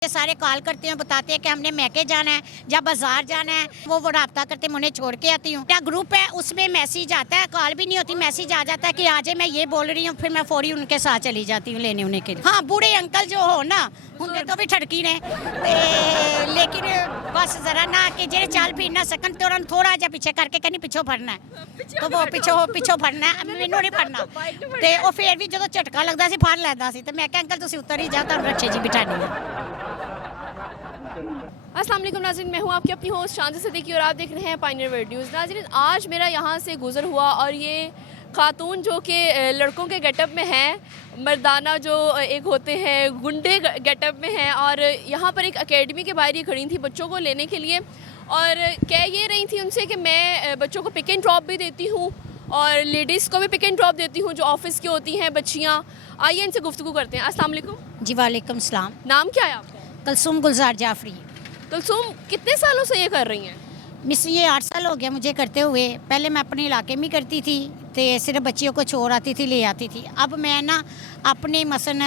ये सारे कॉल करते हैं, बताते हैं कि हमने मैके जाना है या बाजार जाना है, वो राब्ता करते हैं, उन्हें छोड़ के आती हूँ। क्या ग्रुप है उसमें मैसेज आता है, कॉल भी नहीं होती, मैसेज आ जाता है कि आज मैं ये बोल रही हूँ, फिर मैं फौरी उनके साथ चली जाती हूँ लेने उन्हें के लिए। हाँ, बूढ़े अंकल जो हो ना उनके तो भी ठड़की ने लेकिन बस जरा ना कि जे चाल फिर ना सकन तो थोड़ा जा पीछे करके कहनी पिछो फड़ना है तो वो पिछो फड़ना है, मैनू नहीं फड़ना ते ਉਹ ਫੇਰ ਵੀ ਜਦੋਂ ਝਟਕਾ ਲੱਗਦਾ ਸੀ ਫੜ ਲੈਂਦਾ ਸੀ ਤੇ ਮੈਂ ਕਿਹਾ ਅੰਕਲ ਤੁਸੀਂ ਉੱਤਰ ही जाओ, ਤੁਹਾਨੂੰ रक्षे जी बिठानी है। अस्सलाम वालेकुम नाज़रीन, मैं हूँ आपकी अपनी होस्ट शांति सिद्दीकी और आप देख रहे हैं पायनियर वर्ल्ड न्यूज़। नाज़रीन, आज मेरा यहाँ से गुज़र हुआ और ये खातून जो कि लड़कों के गेटअप में हैं, मर्दाना जो एक होते हैं गुंडे गेटअप में हैं, और यहाँ पर एक एकेडमी के बाहर ही खड़ी थी बच्चों को लेने के लिए और कह ये रही थी उनसे कि मैं बच्चों को पिक एंड ड्रॉप भी देती हूँ और लेडीज़ को भी पिक एंड ड्रॉप देती हूँ जो ऑफिस की होती हैं बच्चियाँ। आइए इनसे गुफ्तगू करते हैं। अस्सलाम वालेकुम। जी वालेकुम सलाम। नाम क्या है आपका? कुलसुम गुलजार जाफरी। कुलसुम, कितने सालों से ये कर रही हैं? मिस ये 8 साल हो गया मुझे करते हुए। पहले मैं अपने इलाके में करती थी तो सिर्फ बच्चियों को छोड़ आती थी, ले आती थी। अब मैं ना अपने मसन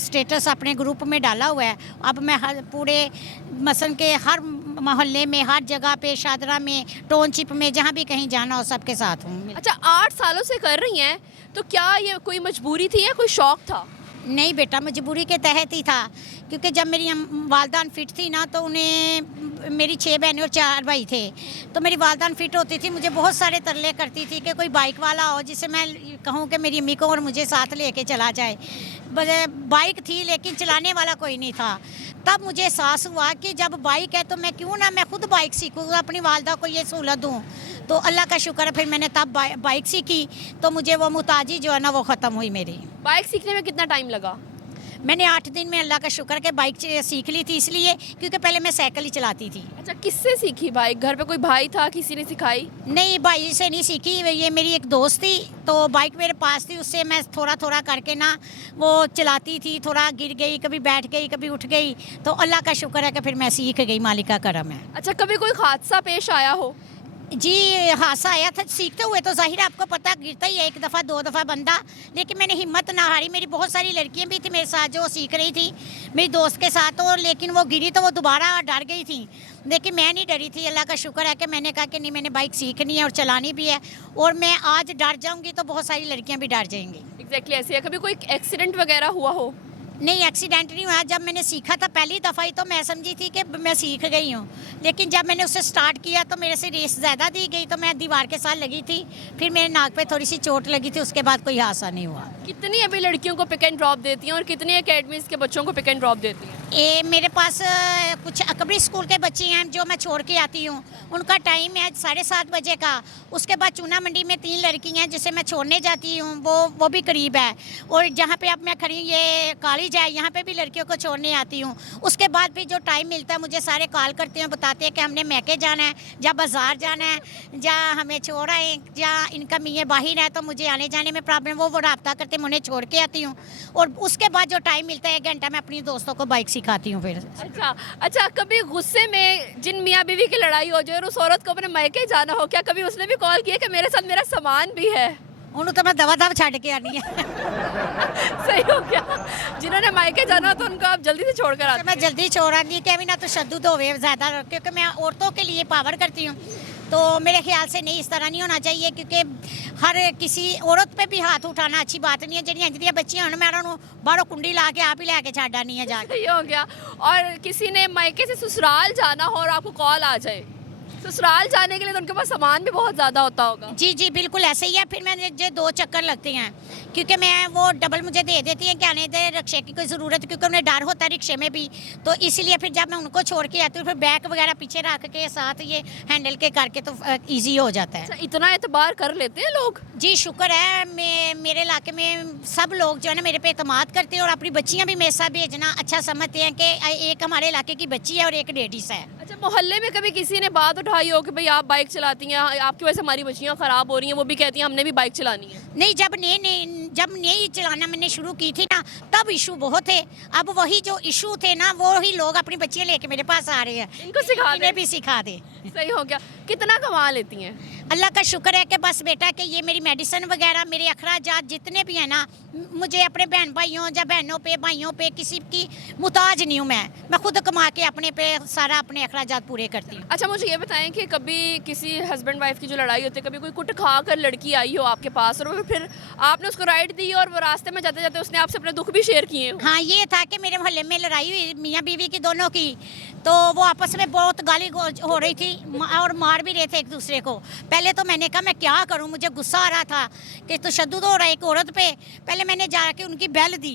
स्टेटस अपने ग्रुप में डाला हुआ है। अब मैं हर पूरे मसन के हर मोहल्ले में, हर जगह पे, शादरा में, टाउनशिप में, जहाँ भी कहीं जाना हो सबके साथ हूँ। अच्छा, 8 सालों से कर रही हैं, तो क्या ये कोई मजबूरी थी या कोई शौक था? नहीं बेटा, मजबूरी के तहत ही था, क्योंकि जब मेरी वालदान फिट थी ना तो उन्हें, मेरी 6 बहनें और 4 भाई थे, तो मेरी वालदान फिट होती थी, मुझे बहुत सारे तरले करती थी कि कोई बाइक वाला हो जिसे मैं कहूँ कि मेरी अम्मी को और मुझे साथ लेके चला जाए। बाइक थी लेकिन चलाने वाला कोई नहीं था। तब मुझे एहसास हुआ कि जब बाइक है तो मैं क्यों ना मैं खुद बाइक सीखूँ, अपनी वालदा को ये सहूलत दूँ। तो अल्लाह का शुक्र है, फिर मैंने तब बाइक सीखी तो मुझे वो मुताजी जो है ना वो ख़त्म हुई मेरी। बाइक सीखने में कितना टाइम लगा? मैंने 8 दिन में अल्लाह का शुक्र के बाइक सीख ली थी, इसलिए क्योंकि पहले मैं साइकिल ही चलाती थी। अच्छा, किससे सीखी बाइक? घर पे कोई भाई था, किसी ने सिखाई? नहीं, भाई से नहीं सीखी, ये मेरी एक दोस्त थी तो बाइक मेरे पास थी, उससे मैं थोड़ा थोड़ा करके ना वो चलाती थी। थोड़ा गिर गई, कभी बैठ गई, कभी उठ गई, तो अल्लाह का शुक्र है कि फिर मैं सीख गई, मालिक का करम है। अच्छा, कभी कोई हादसा पेश आया हो? जी हादसा आया था सीखते हुए, तो जाहिर है आपको पता, गिरता ही है 1 दफ़ा 2 दफ़ा बंदा, लेकिन मैंने हिम्मत ना हारी। मेरी बहुत सारी लड़कियां भी थी मेरे साथ जो सीख रही थी मेरी दोस्त के साथ, और लेकिन वो गिरी तो वो दोबारा डर गई थी, लेकिन मैं नहीं डरी थी। अल्लाह का शुक्र है कि मैंने कहा कि नहीं, मैंने बाइक सीखनी है और चलानी भी है, और मैं आज डर जाऊँगी तो बहुत सारी लड़कियाँ भी डर जाएंगी। एग्जैक्टली ऐसे है। कभी कोई एक्सीडेंट वगैरह हुआ हो? नहीं, एक्सीडेंट नहीं हुआ। जब मैंने सीखा था पहली दफ़ा ही तो मैं समझी थी कि मैं सीख गई हूँ, लेकिन जब मैंने उससे स्टार्ट किया तो मेरे से रेस ज़्यादा दी गई, तो मैं दीवार के साथ लगी थी, फिर मेरे नाक पे थोड़ी सी चोट लगी थी, उसके बाद कोई हादसा नहीं हुआ। कितनी अभी लड़कियों को पिक एंड ड्रॉप देती हैं और कितनी एकेडमीज के बच्चों को पिक एंड ड्रॉप देती हैं? मेरे पास कुछ अकबरी स्कूल के बच्चे हैं जो मैं छोड़ के आती हूँ, उनका टाइम है 7:30 बजे का। उसके बाद चूना मंडी में 3 लड़की हैं जिसे मैं छोड़ने जाती हूँ, वो भी करीब है, और जहाँ पे अब मैं खड़ी ये कॉलेज है, यहाँ पे भी लड़कियों को छोड़ने आती हूँ। उसके बाद भी जो टाइम मिलता है मुझे सारे कॉल करते हैं, बताते हैं कि हमने मैके जाना है या बाजार जाना है या हमें छोड़ आए या इनका मियाँ बाहर है तो मुझे आने जाने में प्रॉब्लम, वो रब्ता करते हैं, मैं उन्हें छोड़ के आती हूँ। और उसके बाद जो टाइम मिलता है 1 घंटा मैं अपनी दोस्तों को बाइक सिखाती हूँ फिर। अच्छा, कभी गुस्से में जिन मियाँ बीवी की लड़ाई हो जाए और उस औरत को अपने मायके जाना हो, क्या कभी उसने भी कॉल किया कि मेरे साथ मेरा सामान भी है? उन्होंने तो मैं दवा छड़ के आनी है। सही हो गया। जिन्होंने मायके जाना हो तो उनको आप जल्दी से छोड़ कर आते हैं? मैं जल्दी छोड़ आनी कि अभी ना तो शद्दुद होवे ज़्यादा, क्योंकि मैं औरतों के लिए पावर करती हूँ, तो मेरे ख्याल से नहीं, इस तरह नहीं होना चाहिए, क्योंकि हर किसी औरत पे भी हाथ उठाना अच्छी बात नहीं है। जिन्हें अंजदियाँ बच्चियां मैं उन्होंने बाहरों कुंडी ला के आप ही लेके छड़ आनी है जाके। सही हो गया। और किसी ने मायके से ससुराल जाना हो और आपको कॉल आ जाए, ससुराल जाने के लिए तो उनके पास सामान भी बहुत ज़्यादा होता होगा। जी जी बिल्कुल ऐसे ही है। फिर मैंने जो 2 चक्कर लगते हैं, क्योंकि मैं वो डबल मुझे दे देती हैं कि आने दे, रिक्शे की कोई ज़रूरत, क्योंकि उन्हें डर होता है रिक्शे में भी, तो इसलिए फिर जब मैं उनको छोड़ के आती हूँ फिर बैग वगैरह पीछे रख के साथ ये हैंडल के करके तो ईजी हो जाता है। अच्छा, इतना एतबार कर लेते हैं लोग? जी शुक्र है, मेरे इलाके में सब लोग जो है ना मेरे पे एतमाद करते हैं, और अपनी बच्चियाँ भी मेरे साथ भेजना अच्छा समझते हैं कि एक हमारे इलाके की बच्ची है और एक लेडीज़ है। अच्छा, मोहल्ले में कभी किसी ने बात उठाई हो कि भाई आप बाइक चलाती हैं, आपकी वजह से हमारी बच्चियाँ ख़राब हो रही हैं, वो भी कहती हैं हमने भी बाइक चलानी है? नहीं, जब नई चलाना मैंने शुरू की थी ना तब इशू बहुत थे, अब वही जो इशू थे ना वो ही लोग अपनी बच्चियाँ लेके मेरे पास आ रहे हैं। इनको सिखा इन्हें दें। भी सिखा दे। सही हो गया। कितना कमा लेती हैं? अल्लाह का शुक्र है कि बस बेटा कि ये मेरी मेडिसिन वगैरह मेरे अखराजात जितने भी हैं ना, मुझे अपने बहन भाइयों या बहनों पे भाइयों पे किसी की मुताज नहीं हूँ। मैं खुद कमा के अपने पे सारा अपने अखराजात पूरे करती हूँ। अच्छा, मुझे ये बताएं कि कभी किसी हस्बैंड वाइफ की जो लड़ाई होती है, कभी कोई कुट खा कर लड़की आई हो आपके पास और फिर आपने उसको राइट दी और वो रास्ते में जाते जाते उसने आपसे अपने दुख भी शेयर किए हो? हाँ, ये था कि मेरे मोहल्ले में लड़ाई हुई मियाँ बीवी की दोनों की, तो वो आपस में बहुत गाली हो रही थी और मार भी रहे थे एक दूसरे को। पहले तो मैंने कहा मैं क्या करूं, मुझे गुस्सा आ रहा था कि तशद्दुद हो रहा है एक औरत पे। पहले मैंने जाके उनकी बेल दी,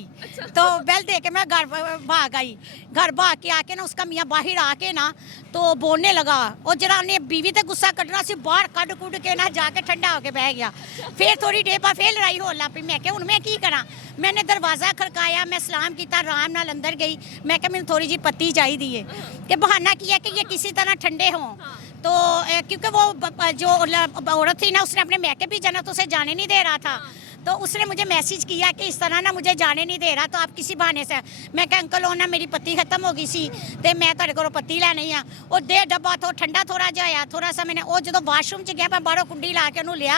तो बेल दे के मैं घर भाग आई। घर भाग के आके ना उसका मियाँ बाहर आके ना तो बोलने लगा, और जरा ने बीवी ते गुस्सा कटना सी बाहर कड़ कुड़ के ना जाके ठंडा होके बह गया। फिर थोड़ी देर बाद फिर लड़ाई हो लग पई। मैं क्या उनमें की करा, मैंने दरवाज़ा खड़काया, मैं सलाम किया, आराम नाल अंदर गई। मैं क्या मैंने थोड़ी जी पत्ती चाहिए कि बहाना किया कि ये किसी तरह ठंडे हों। तो क्योंकि वो जो औरत थी ना उसने अपने मैके भी जाना तो उसे जाने नहीं दे रहा था, तो उसने मुझे मैसेज किया कि इस तरह ना मुझे जाने नहीं दे रहा, तो आप किसी बहाने से। मैं क्या अंकल हो ना मेरी पत्ती खत्म हो गई सी ते मैं तेरे को पत्ती लैनी आ। और दे डब्बा तो ठंडा थोड़ा जिहा होया, थोड़ा सा मैंने वो जो वाशरूम च गया मैं बाहरों कुंडी ला के उन्होंने लिया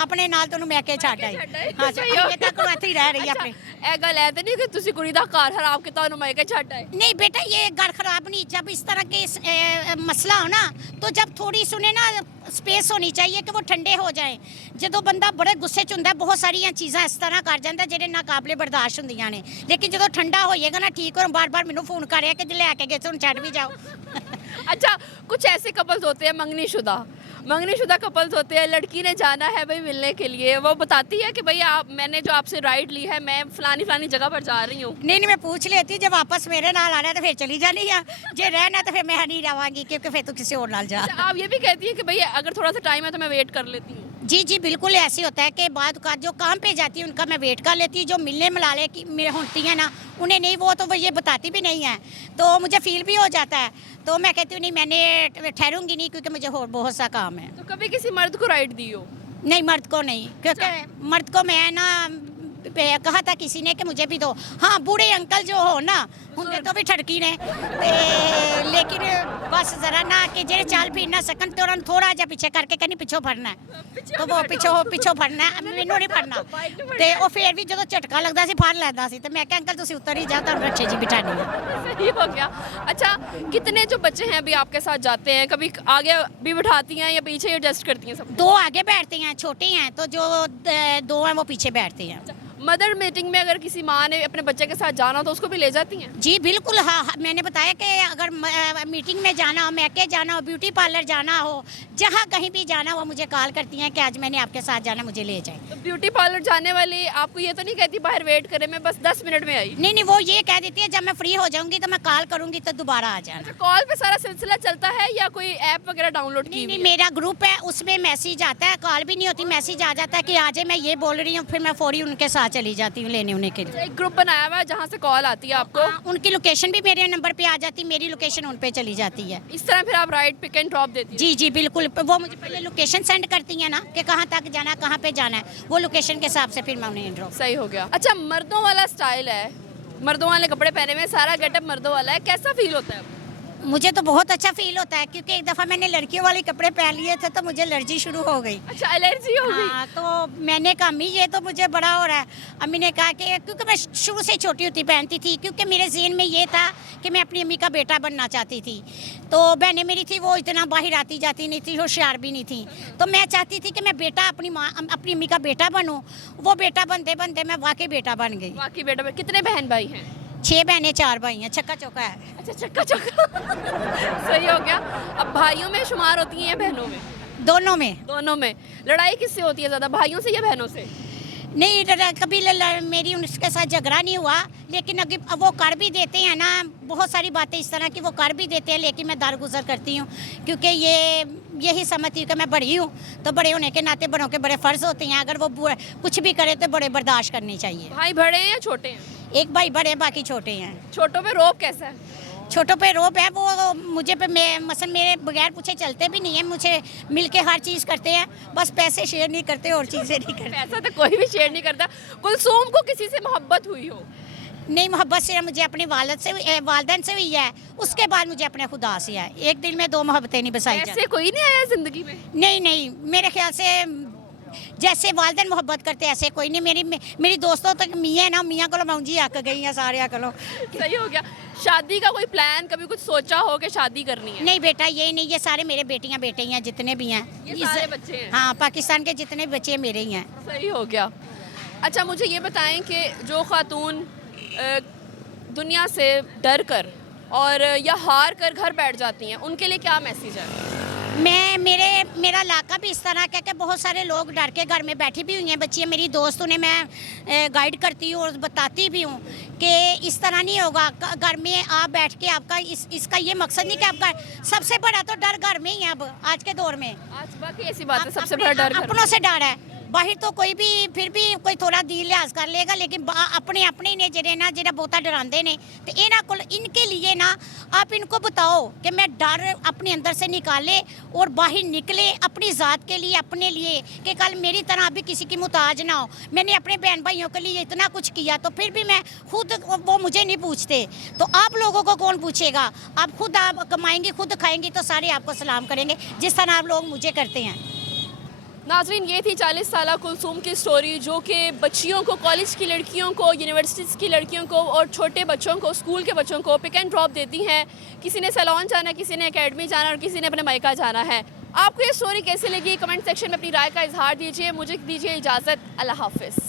अपने नाल तो मैके छੱਡ आई। हाँ, ये तक वो ਇੱਥੇ ਹੀ ਰਹਿ ਰਹੀ अपने। ਇਹ ਗੱਲ ਹੈ ਤੇ ਨਹੀਂ ਕਿ ਤੁਸੀਂ ਕੁੜੀ ਦਾ ਘਰ ਖਰਾਬ ਕੀਤਾ ਉਹਨੂੰ ਮੈਂ ਕੇ ਛੱਡ ਆਏ? नहीं बेटा, ये घर खराब नहीं। जब इस तरह के मसला हो ना तो जब थोड़ी सुने ना स्पेस होनी चाहिए कि वो ठंडे हो जाए। ਜਦੋਂ ਬੰਦਾ ਬੜੇ ਗੁੱਸੇ 'ਚ ਹੁੰਦਾ ਬਹੁਤ ਸਾਰੀਆਂ ਚੀਜ਼ਾਂ ਇਸ ਤਰ੍ਹਾਂ ਕਰ ਜਾਂਦਾ ਜਿਹੜੇ ਨਾਕਾਬਲੇ ਬਰਦਾਸ਼ਤ ਹੁੰਦੀਆਂ ਨੇ, ਲੇਕਿਨ ਜਦੋਂ ਠੰਡਾ ਹੋਏਗਾ ਨਾ ਠੀਕ ਹੋ ਬਾਰ-ਬਾਰ ਮੈਨੂੰ ਫੋਨ ਕਰ ਰਿਹਾ कि ਲੈ ਕੇ ਗਏ ਤੁਹਾਨੂੰ ਛੱਡ ਵੀ ਜਾਓ। अच्छा, कुछ ऐसे कपल्स होते हैं मंगनीशुदा कपल्स होते हैं, लड़की ने जाना है भाई मिलने के लिए, वो बताती है कि भाई आप मैंने जो आपसे राइड ली है मैं फलानी जगह पर जा रही हूँ। नहीं, मैं पूछ लेती जब वापस मेरे नाल आना तो फिर चली जानी है, जे रहना तो फिर मैं नहीं रवांगी क्योंकि फिर तो किसी और नाल जा। अच्छा, आप ये भी कहती है कि भाई अगर थोड़ा सा टाइम है तो मैं वेट कर लेती हूँ? जी, बिल्कुल ऐसे होता है कि बाद का जो काम पे जाती है उनका मैं वेट कर लेती हूँ। जो मिलने मिलाने की मेरे होती है ना उन्हें नहीं, वो तो वो ये बताती भी नहीं है, तो मुझे फील भी हो जाता है। तो मैं कहती हूँ नहीं, मैंने ठहरूंगी नहीं क्योंकि मुझे और बहुत सा काम है। तो कभी किसी मर्द को राइड दी हो? नहीं, मर्द को नहीं, क्योंकि मर्द को मैं ना कहा था किसी ने कि मुझे भी दो। हाँ, बूढ़े अंकल जो हो ना उनके तो भी ठड़की ने लेकिन बस जरा ना कि जेरे चाल फिर ना सकन तो उन्होंने थोड़ा जा पीछे करके कहनी पिछो फड़ना है, तो वो पिछो फड़ना है, मैनू नहीं फड़ना। ते वो फिर भी जो झटका लगता सी फड़ लैंदा सी, तो मैं क्या अंकल तुसी उतर ही जाओ, तुहानू रक्षे जी बिठानी है। सही हो गया। अच्छा, कितने जो बच्चे हैं अभी आपके साथ जाते हैं, कभी आगे भी बिठाती हैं या पीछे एडजस्ट करती हैं सब? 2 आगे बैठते हैं, छोटे हैं, तो जो 2 हैं वो पीछे बैठते हैं। मदर मीटिंग में अगर किसी माँ ने अपने बच्चे के साथ जाना हो तो उसको भी ले जाती हैं? जी बिल्कुल। हाँ, मैंने बताया कि अगर मीटिंग में जाना हो, मैके जाना हो, ब्यूटी पार्लर जाना हो, जहाँ कहीं भी जाना हो मुझे कॉल करती हैं कि आज मैंने आपके साथ जाना, मुझे ले जाए। तो ब्यूटी पार्लर जाने वाली आपको ये तो नहीं कहती बाहर वेट करें, मैं बस 10 मिनट में आई? नहीं, वो ये कह देती है जब मैं फ्री हो जाऊंगी तो मैं कॉल करूंगी तो दोबारा आ जाना। अच्छा, कॉल पे सारा सिलसिला चलता है या कोई ऐप वगैरह डाउनलोड की? नहीं, मेरा ग्रुप है, उसमें मैसेज आता है, कॉल भी नहीं होती, मैसेज आ जाता है कि आज मैं ये बोल रही हूँ, फिर मैं फौरी उनके साथ चली जाती हूँ लेने उन्हें के लिए। एक ग्रुप बनाया हुआ है जहाँ से कॉल आती है आपको? उनकी लोकेशन भी मेरे नंबर पे आ जाती, मेरी लोकेशन उन पे चली जाती है। इस तरह फिर आप राइड पिक एंड ड्रॉप देती हैं? जी बिल्कुल। वो मुझे पहले लोकेशन सेंड करती हैं ना कि कहाँ तक जाना है, कहाँ पे जाना है, वो लोकेशन के हिसाब से फिर मैं उन्हें ड्रॉप। सही हो गया। अच्छा, मर्दों वाला स्टाइल है, मर्दों वाले कपड़े पहने में, सारा गेटअप मर्दों वाला है, कैसा फील होता है? मुझे तो बहुत अच्छा फील होता है क्योंकि एक दफ़ा मैंने लड़कियों वाले कपड़े पहन लिए थे तो मुझे एलर्जी शुरू हो गई। अच्छा, एलर्जी हो गई? हाँ, तो मैंने कहा अम्मी ये तो मुझे बड़ा हो रहा है। अम्मी ने कहा कि क्योंकि मैं शुरू से छोटी होती पहनती थी, क्योंकि मेरे ज़हन में ये था कि मैं अपनी अम्मी का बेटा बनना चाहती थी। तो बहनें मेरी थी वो इतना बाहर आती जाती नहीं थी, होशियार भी नहीं थी, तो मैं चाहती थी कि मैं बेटा अपनी अम्मी का बेटा बनूँ। वो बेटा बनते बनते मैं वाकई बेटा बन गई। वाकई बेटा। कितने बहन भाई हैं? 6 बहनें 4 भाई हैं, छक्का चौका है। अच्छा, चक्का चक्का। सही हो गया। अब भाइयों में शुमार होती हैं या बहनों में? दोनों में। दोनों में। लड़ाई किससे होती है ज़्यादा, भाइयों से या बहनों से? नहीं, कभी मेरी उनके साथ झगड़ा नहीं हुआ, लेकिन अगर वो कर भी देते हैं ना, बहुत सारी बातें इस तरह की वो कर भी देते हैं, लेकिन मैं दरगुजर करती हूँ क्योंकि यही समझती हूँ कि मैं बड़ी हूँ, तो बड़े होने के नाते बड़ों के बड़े फ़र्ज़ होते हैं, अगर वो कुछ भी करे तो बड़े बर्दाश्त करनी चाहिए। भाई बड़े हैं या छोटे हैं? एक भाई बड़े, बाकी छोटे हैं। छोटों पे रोब कैसा है? छोटों पे रोब है, वो मुझे पे मसन मेरे बगैर पूछे चलते भी नहीं है, मुझे मिलके हर चीज़ करते हैं, बस पैसे शेयर नहीं करते और चीज़ें नहीं करते। पैसा तो कोई भी शेयर नहीं करता। कुलसूम को किसी से मोहब्बत हुई हो? नहीं, मोहब्बत सिर्फ मुझे अपने वालिदैन से हुई है, उसके बाद मुझे अपने खुदा से है। एक दिल में दो मोहब्बतें नहीं बसाई जाती। ऐसे कोई नहीं आया ज़िंदगी में? नहीं, मेरे ख्याल से जैसे वालिदैन मोहब्बत करते ऐसे कोई नहीं। मेरी दोस्तों तक मियाँ है ना, मियाँ को मौजी आक गई हैं सारे को। सही हो गया। शादी का कोई प्लान, कभी कुछ सोचा हो कि शादी करनी है? नहीं बेटा, ये नहीं, ये सारे मेरे बेटियाँ बेटे ही हैं, जितने भी हैं। ये सारे बच्चे हैं? हाँ, पाकिस्तान के जितने भी बच्चे मेरे ही हैं। सही हो गया। अच्छा, मुझे ये बताएं कि जो खातून दुनिया से डर कर और या हार कर घर बैठ जाती हैं, उनके लिए क्या मैसेज है? मेरा इलाका भी इस तरह का कि बहुत सारे लोग डर के घर में बैठी भी हुई हैं बच्चियाँ। मेरी दोस्त उन्हें मैं गाइड करती हूँ और बताती भी हूँ कि इस तरह नहीं होगा। घर में आप बैठ के आपका इसका ये मकसद नहीं कि आपका सबसे बड़ा तो डर घर में ही है। अब आज के दौर में आज बाकी ऐसी बात है, सबसे बड़ा डर घर। अपनों से डर है। बाहर तो कोई भी फिर भी कोई थोड़ा दी लिहाज कर लेगा, लेकिन अपने ने जेडे ना जेड़ा बहुता डरांदे ने, तो इनके लिए ना आप इनको बताओ कि मैं डर अपने अंदर से निकाले और बाहर निकले अपनी ज़ात के लिए, अपने लिए, कि कल मेरी तरह भी किसी की मुताज ना हो। मैंने अपने बहन भाइयों के लिए इतना कुछ किया, तो फिर भी मैं खुद, वो मुझे नहीं पूछते, तो आप लोगों को कौन पूछेगा? आप खुद आप कमाएंगी, खुद खाएंगी, तो सारे आपको सलाम करेंगे जिस तरह आप लोग मुझे करते हैं। नाज़रीन, ये थी 40 साला कुलसूम की स्टोरी, जो कि बच्चियों को, कॉलेज की लड़कियों को, यूनिवर्सिटीज़ की लड़कियों को और छोटे बच्चों को, स्कूल के बच्चों को पिक एंड ड्रॉप देती हैं। किसी ने सैलून जाना, किसी ने एकेडमी जाना और किसी ने अपने मायका जाना है। आपको ये स्टोरी कैसी लगी? कमेंट सेक्शन में अपनी राय का इजहार दीजिए। मुझे दीजिए इजाज़त। अल्लाह हाफ़िज़।